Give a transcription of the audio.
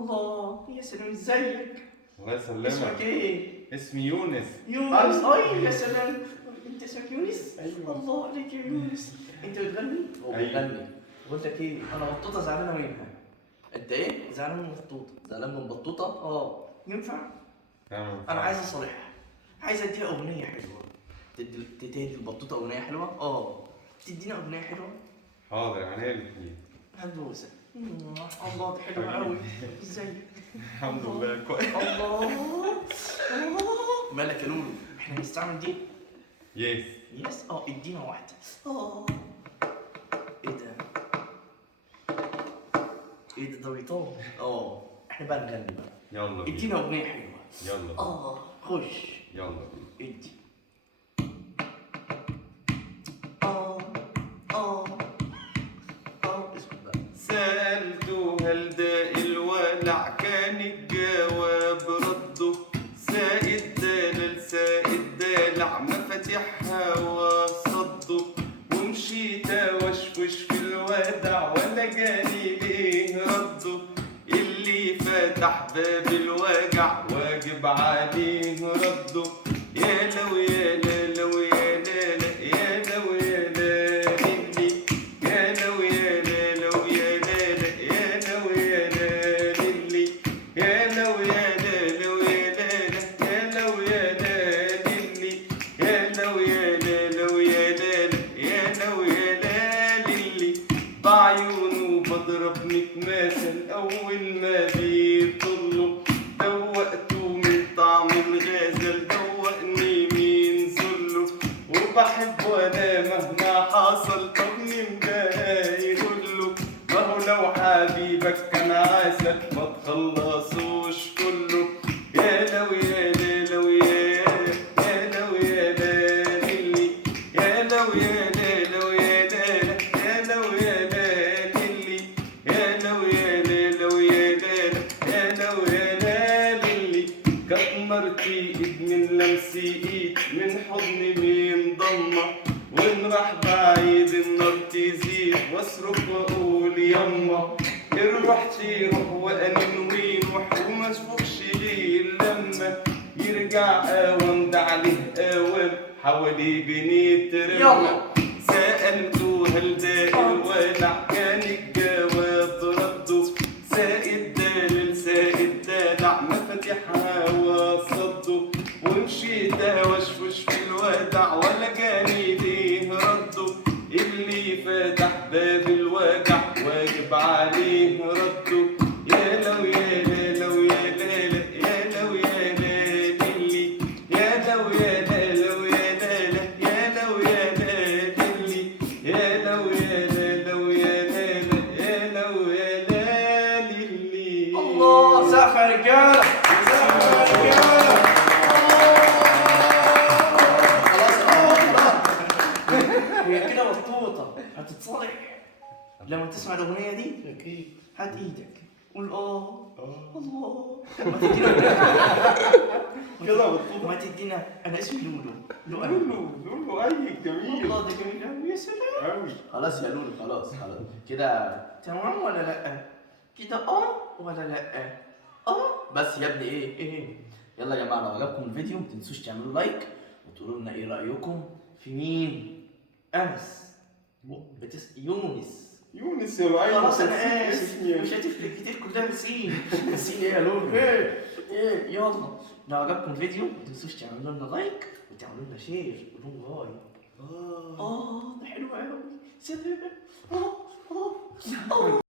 الله يا سلام، ازيك؟ الله اسمك يسلمك. ايه؟ اسمي يونس. يونس. اي يا سلام، انت اسمك يونس؟ ايوه. الله عليك يا يونس، انت بتغني؟ هو أيوة. بيغني. بقول لك ايه، انا بطوطه زعلانه منها. انت ايه؟ زعلان من بطوطه؟ زعلان من بطوطه؟ ينفع؟ انا عايز اصالحها، عايز اديها اغنيه حلوه. تدي البطوطه اغنيه حلوه؟ تدينا اغنيه حلوه؟ حاضر، عينيا الاتنين. هتبوسك. الله دي حلوه قوي. ازيك؟ الحمد لله كويس. الله. مالك يا لولو؟ احنا هنستعمل دي؟ يس. يس. ادينا واحده. ايه ده؟ ايه ده بيطول. احنا بقى نغني بقى. يلا بينا. ادينا اغنيه حلوه. يلا بينا. خش. يلا بينا. ادي. اسكت بقى. سألته هل ده الولع، كان الجواب رده سائد دلال سائد دلع، مفاتيحها وصده، ومشيت وشوش في الودع ولا جاني ليه رده، اللي فتح باب الوجع واجب عليه رده، يا لو يا لا لو يا لا لا يا لو يا لا للي، يا لو يا لا لو يا لا لا يا لو يا لا للي، يا لو يا لا لو يا لا لا يا لو يا لا للي، يا لو يا لا لو يا لا لا يا لو يا لا للي، بعيونه بضرب متماثل أول ما بيطله، دوقته من طعم الغزل دوقني من ذله، وبحبه أنا مهما حصل، طب مين بقى يقوله، ما هو لو حبيبك كان عسل ما تخلصوش كله، يا لو يا لا لو يا لو يا لا للي، يا لو يا لا لو يا لا يا لو يا لا للي، يا لو يا لا لو يا لا يا لو يا لا للي، كانت مرتي ابن اللمسي ايد من حضني من ضمه، وان راح بعيد النار تزيد واصرخ واقول يما، ان رحت روح وانا نوين وما اشوفش ليه لما يرجع اوام، ده عليه اوام حوالي بنترمى، سألته هل ده الولع، كان الجواب رده سائد دلال سائد دلع، مفاتيحها وصده، ومشيت وشوش في الودع ولا جاني ليه رده، اللي فتح باب الوجع واجب عليه رده، يا لو يا لا لو يا لا لا يا لو يا لا للي، يا لو يا لا لو يا لا لا يا لو يا لا للي، يا لو يا لا لو يا لا لا يا لو يا لا للي. الله، سقف يا رجاله، سقف يا رجاله. خلاص. هي كده بطوطه هتتصالح لما تسمع الاغنيه دي. اكيد. هات ايدك قول الله. كده بطوطة. ما تدينا. انا اسمي لولو. لولو اي جميل. الله ده جميل قوي، يا سلام. قوي. خلاص يا لولو، خلاص كده تمام ولا لا؟ كده ولا لا؟ بس يا ابني ايه يلا يا جماعه، لو عجبكم الفيديو متنسوش تعملوا لايك وتقولوا لنا ايه رايكم في مين؟ انس يونس يا معلم. خلاص انا اسف، اسمي مش هتفرق كتير، كلها نسين. نسين ايه يا لولو؟ يلا لو عجبكم الفيديو متنسوش تعملوا لنا لايك وتعملوا لنا شير وقولوا باي. ده حلو قوي. سلام.